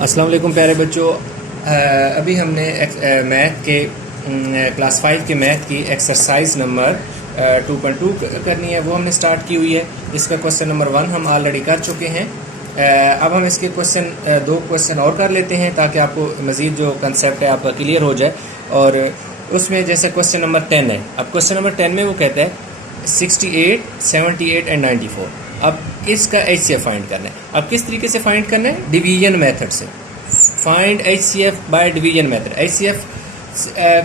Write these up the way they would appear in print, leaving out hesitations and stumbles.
अस्सलाम वालेकुम प्यारे बच्चों। अभी हमने मैथ के क्लास 5 के मैथ की एक्सरसाइज नंबर 2.2 करनी है, वो हमने स्टार्ट की हुई है। इसका क्वेश्चन नंबर 1 हम ऑलरेडी कर चुके हैं। अब हम इसके दो क्वेश्चन और कर लेते हैं ताकि आपको मज़ीद जो कंसेप्ट है आपका क्लियर हो जाए। और उसमें जैसे क्वेश्चन नंबर 10 है, अब क्वेश्चन नंबर 10 में वो कहता है 68, 78 एंड 94। अब इसका HCF फाइंड करना है। अब किस तरीके से फाइंड करना है? डिवीजन मेथड से। Find HCF by division method. HCF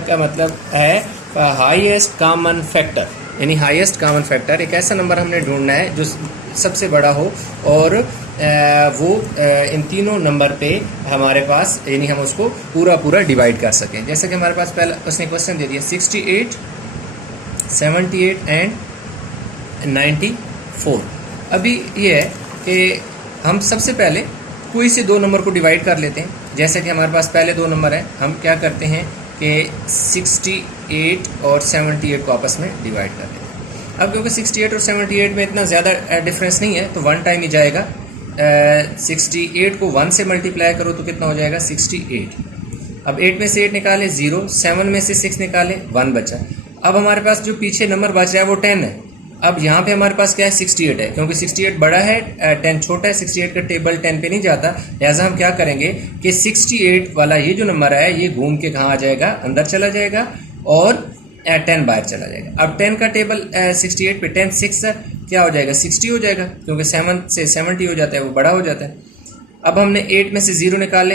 का मतलब है हाईएस्ट कॉमन फैक्टर, यानी हाईएस्ट कॉमन फैक्टर। एक ऐसा नंबर हमने ढूंढना है जो सबसे बड़ा हो और वो इन तीनों नंबर पे हमारे पास, यानी हम उसको पूरा डिवाइड कर सकें। जैसे कि हमारे पास पहला उसने क्वेश्चन दे दिया 68, 78 एंड 94। अभी ये है कि हम सबसे पहले कोई से दो नंबर को डिवाइड कर लेते हैं। जैसे कि हमारे पास पहले दो नंबर हैं, हम क्या करते हैं कि 68 और 78 को आपस में डिवाइड कर लेते हैं। अब क्योंकि 68 और 78 में इतना ज़्यादा डिफरेंस नहीं है तो वन टाइम ही जाएगा। 68 को 1 से मल्टीप्लाई करो तो कितना हो जाएगा? 68। अब 8 में से 8 निकाले 0, 7 में से 6 निकाले 1 बचा। अब हमारे पास जो पीछे नंबर बच रहा है वो 10 है। अब यहाँ पे हमारे पास क्या है? 68 है, क्योंकि 68 बड़ा है, 10 छोटा है। 68 का टेबल 10 पे नहीं जाता, लिहाजा हम क्या करेंगे कि 68 वाला ये जो नंबर है ये घूम के कहाँ आ जाएगा? अंदर चला जाएगा और 10 बाहर चला जाएगा। अब 10 का टेबल 68 पे 10 6 क्या हो जाएगा? 60 हो जाएगा, क्योंकि 7 से 70 हो जाता है, वो बड़ा हो जाता है। अब हमने 8 में से 0 निकाले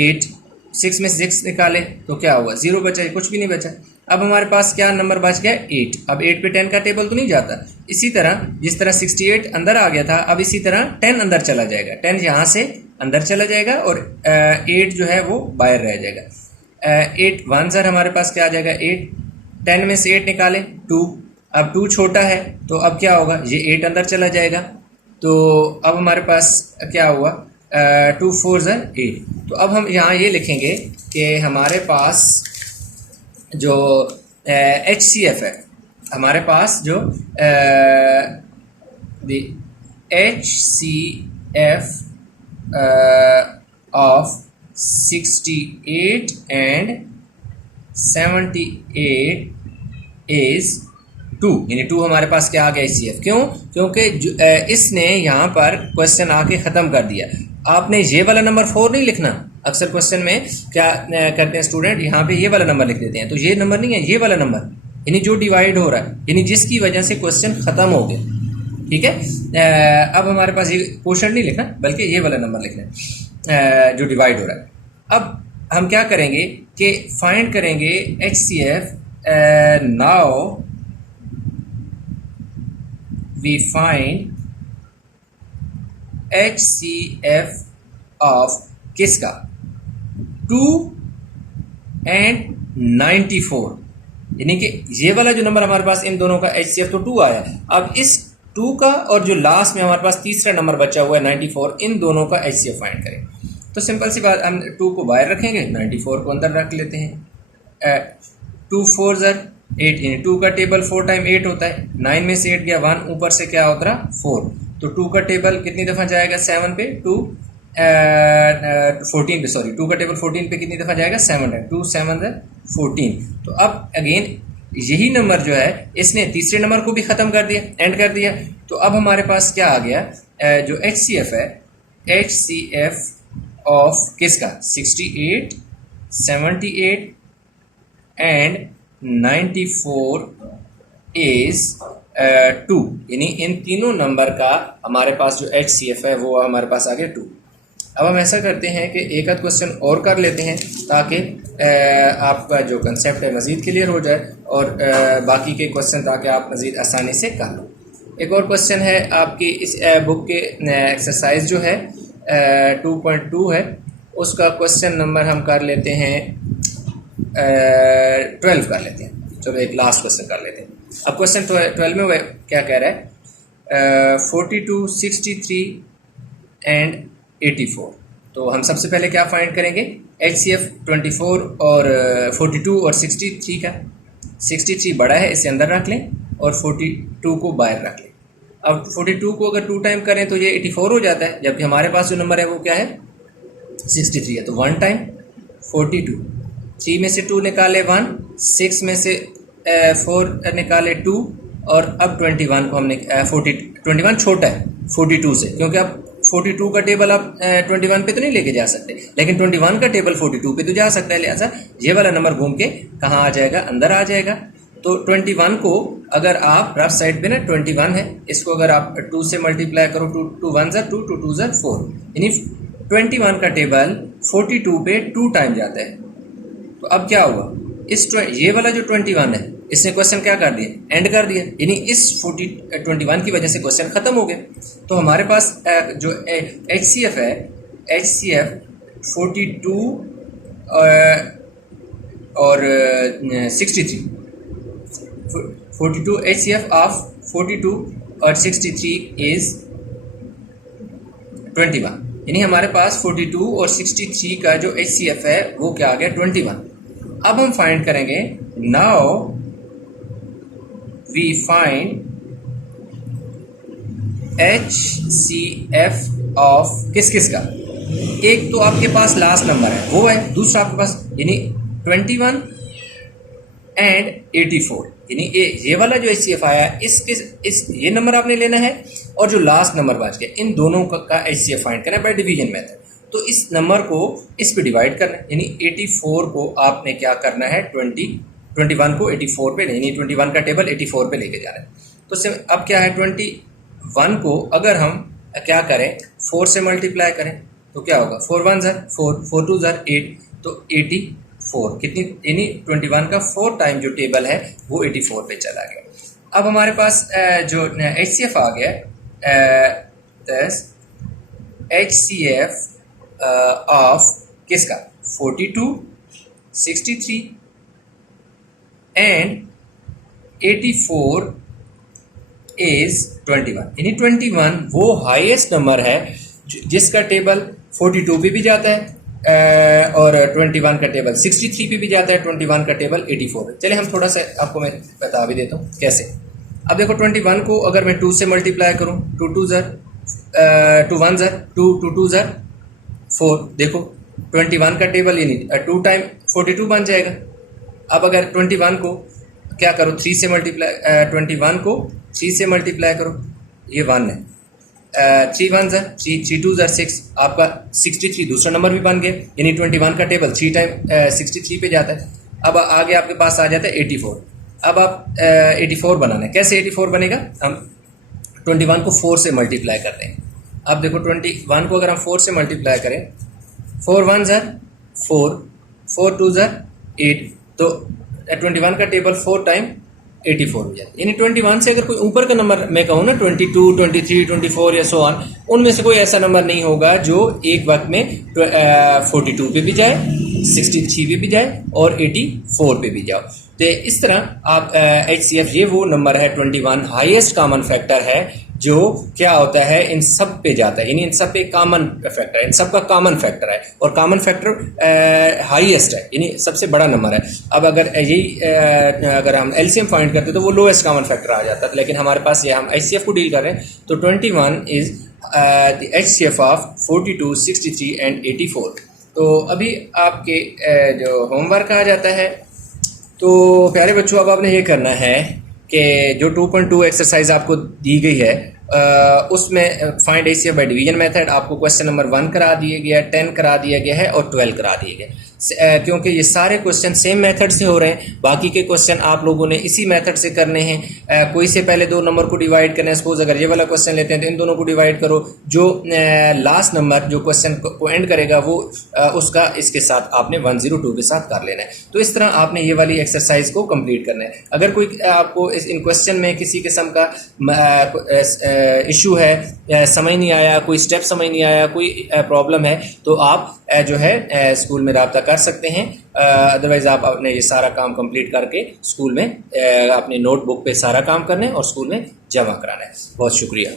8, 6 में से 6 निकाले तो क्या हुआ? 0 बचा, कुछ भी नहीं बचा। अब हमारे पास क्या नंबर बच गया? 8। अब 8 पे 10 का टेबल तो नहीं जाता। इसी तरह जिस तरह 68 अंदर आ गया था, अब इसी तरह 10 अंदर चला जाएगा। 10 यहाँ से अंदर चला जाएगा और 8 जो है वो बाहर रह जाएगा। 8 1 ज़र हमारे पास क्या आ जाएगा? 8। 10 में से 8 निकाले 2। अब 2 छोटा है तो अब क्या होगा? ये 8 अंदर चला जाएगा। तो अब हमारे पास क्या हुआ? 2 4 ज़र 8। तो अब हम यहाँ ये लिखेंगे कि हमारे पास जो HCF है, हमारे पास जो HCF ऑफ 68 एंड 78 इज 2, यानी 2 हमारे पास क्या आ गया? HCF। क्यों? क्योंकि इसने यहाँ पर क्वेश्चन आके ख़त्म कर दिया। आपने ये वाला नंबर 4 नहीं लिखना। अक्सर क्वेश्चन में क्या करते हैं स्टूडेंट, यहाँ पे ये वाला नंबर लिख देते हैं, तो ये नंबर नहीं है, ये वाला नंबर, यानी जो डिवाइड हो रहा है, यानी जिसकी वजह से क्वेश्चन ख़त्म हो गया। ठीक है। अब हमारे पास ये क्वेश्चन नहीं लिखना, बल्कि ये वाला नंबर लिखना है जो डिवाइड हो रहा है। अब हम क्या करेंगे कि फाइंड करेंगे HCF। Now we find HCF of किसका? 2 एंड 94, यानी कि ये वाला जो नंबर हमारे पास, इन दोनों का HCF तो 2 आया है। अब इस 2 का और जो लास्ट में हमारे पास तीसरा नंबर बचा हुआ है 94, इन दोनों का HCF फाइंड करें। तो सिंपल सी बात, हम 2 को बाहर रखेंगे, 94 को अंदर रख लेते हैं। 2 4 ज़र 8, यानी 2 का टेबल 4 टाइम 8 होता है। 9 में से 8 गया 1, ऊपर से क्या उतरा? 4। तो 2 का टेबल कितनी दफ़ा जाएगा? 7 पे। 14 पे, सॉरी, 2 का टेबल 14 पे कितनी दफ़ा जाएगा? 7 है। 2 7 है 14। तो अब अगेन यही नंबर जो है इसने तीसरे नंबर को भी ख़त्म कर दिया, एंड कर दिया। तो अब हमारे पास क्या आ गया? जो HCF है, HCF ऑफ किसका? 68, 78 एंड 94 इज 2, यानी इन तीनों नंबर का हमारे पास जो HCF है वो हमारे पास आ गया 2। अब हम ऐसा करते हैं कि एक आध क्वेश्चन और कर लेते हैं ताकि आपका जो कंसेप्ट है मज़ीद क्लियर हो जाए और बाकी के क्वेश्चन ताकि आप मज़ीद आसानी से कर लो। एक और क्वेश्चन है आपकी इस बुक के एक्सरसाइज जो है 2.2 है, उसका क्वेश्चन नंबर हम कर लेते हैं 12 कर लेते हैं। चलो एक लास्ट क्वेश्चन कर लेते हैं। अब क्वेश्चन 12 में क्या कह रहा है? 42, 63 एंड 84। तो हम सबसे पहले क्या फाइंड करेंगे? HCF 24 और 42 और 63 का। 63 बड़ा है, इसे अंदर रख लें और 42 को बाहर रख लें। अब 42 को अगर 2 टाइम करें तो ये 84 हो जाता है, जबकि हमारे पास जो नंबर है वो क्या है? 63 है तो 1 टाइम 42, 3 में से 2 निकाले 1, 6 में से 4 निकाले 2, और अब 21 को हमने 21 छोटा है 42 से, क्योंकि अब 42 का टेबल आप 21 पे तो नहीं लेके जा सकते, लेकिन 21 का टेबल 42 पे तो जा सकता है, लिहाजा ये वाला नंबर घूम के कहाँ आ जाएगा, अंदर आ जाएगा। तो 21 को अगर आप रफ साइड पे ना 21 है, इसको अगर आप 2 से मल्टीप्लाई करो, 2 1 ज़ा 2, 2 2 ज़ा 4, यानी 21 का टेबल 42 पे 2 टाइम जाता है। तो अब क्या हुआ, ये वाला जो 21 है इसने क्वेश्चन क्या कर दिया, एंड कर दिया, यानी इस 21 की वजह से क्वेश्चन खत्म हो गया। तो हमारे पास जो HCF है, HCF 42 और 63, 42 HCF ऑफ 42 और 63 इज 21, यानी हमारे पास 42 और 63 का जो HCF है वो क्या आ गया, 21। अब हम फाइंड करेंगे, now we find HCF of किस किस का, एक तो आपके पास लास्ट नंबर है वो है, दूसरा आपके पास यानी 21 एंड 84, यानी ये वाला जो HCF आया इस ये नंबर आपने लेना है, और जो लास्ट नंबर बच गया इन दोनों का HCF फाइंड करना है बाय डिवीजन मेथड। तो इस नंबर को इस पे डिवाइड करना है, यानी 84 को आपने क्या करना है, 21 को 84 पे, यानी 21 का टेबल 84 पे लेके जाना है। तो अब क्या है, 21 को अगर हम क्या करें, 4 से मल्टीप्लाई करें तो क्या होगा, 4 1 ज़ा 4, 4 2 ज़ा 8, तो 84 कितनी, यानी 21 का 4 टाइम जो टेबल है वो 84 पे चला गया। अब हमारे पास जो HCF आ गया, HCF ऑफ किसका, 42, 63 एंड 84 इज 21, यानी 21 वो हाईएस्ट नंबर है जिसका टेबल 42 पे भी जाता है और 21 का टेबल 63 पे भी जाता है, 21 का टेबल 84 पे। चलिए हम थोड़ा सा आपको मैं बता भी देता हूँ कैसे। अब देखो 21 को अगर मैं 2 से मल्टीप्लाई करूँ, 2 2 ज़ा 2 1 ज़ा 2, 2 2 ज़ा 4, देखो 21 का टेबल यानी 2 टाइम 42 बन जाएगा। अब अगर 21 को क्या करो, 3 से मल्टीप्लाई, 21 को 3 से मल्टीप्लाई करो, ये 1 है, 3 1 ज़ा 3, 3 2 ज़ा 6, आपका 63 दूसरा नंबर भी बन गया, यानी 21 का टेबल 3 टाइम 63 पे जाता है। अब आगे आपके पास आ जाता है 84। अब आप 84 बनाना है, कैसे 84 बनेगा, हम 21 को 4 से मल्टीप्लाई करते हैं। अब देखो 21 को अगर हम 4 से मल्टीप्लाई करें, 4 1 ज़ा 4, 4 2 ज़ा 8, तो 21 का टेबल 4 टाइम 84 हो जाए, यानी 21 से अगर कोई ऊपर का नंबर मैं कहूँ ना 22, 23, 24 या सो ऑन, उनमें से कोई ऐसा नंबर नहीं होगा जो एक वक्त में 42 पे भी जाए, 63 पे भी जाए और 84 पे भी जाओ। तो इस तरह आप HCF ये वो नंबर है 21, हाईएस्ट कॉमन फैक्टर है जो क्या होता है इन सब पे जाता है, यानी इन सब पे कॉमन फैक्टर है, इन सब का कॉमन फैक्टर है, और कॉमन फैक्टर हाईएस्ट है, यानी सबसे बड़ा नंबर है। अब अगर यही अगर हम LCM फाइंड करते तो वो लोएस्ट कॉमन फैक्टर आ जाता, लेकिन हमारे पास ये हम HCF को डील कर रहे हैं। तो 21 is the HCF of 42, 63 and 84। तो अभी आपके जो होमवर्क आ जाता है, तो प्यारे बच्चों अब आपने ये करना है कि जो 2.2 एक्सरसाइज आपको दी गई है उसमें find HCF by division method आपको क्वेश्चन नंबर 1 करा दिया गया है, 10 करा दिया गया है और 12 करा दिए गए, क्योंकि ये सारे क्वेश्चन सेम मेथड से हो रहे हैं। बाकी के क्वेश्चन आप लोगों ने इसी मेथड से करने हैं। कोई से पहले 2 नंबर को डिवाइड करना है, सपोज अगर ये वाला क्वेश्चन लेते हैं तो इन दोनों को डिवाइड करो, जो लास्ट नंबर जो क्वेश्चन को एंड करेगा वो उसका इसके साथ आपने 102 के साथ कर लेना है। तो इस तरह आपने ये वाली एक्सरसाइज को कंप्लीट करना है। अगर कोई आपको इन क्वेश्चन में किसी किस्म का इशू है, समझ नहीं आया, कोई स्टेप समझ नहीं आया, कोई प्रॉब्लम है, तो आप जो है स्कूल में रब्ता कर सकते हैं। अदरवाइज आप अपने ये सारा काम कंप्लीट करके स्कूल में अपने नोटबुक पे सारा काम करना है और स्कूल में जमा कराना है। बहुत शुक्रिया।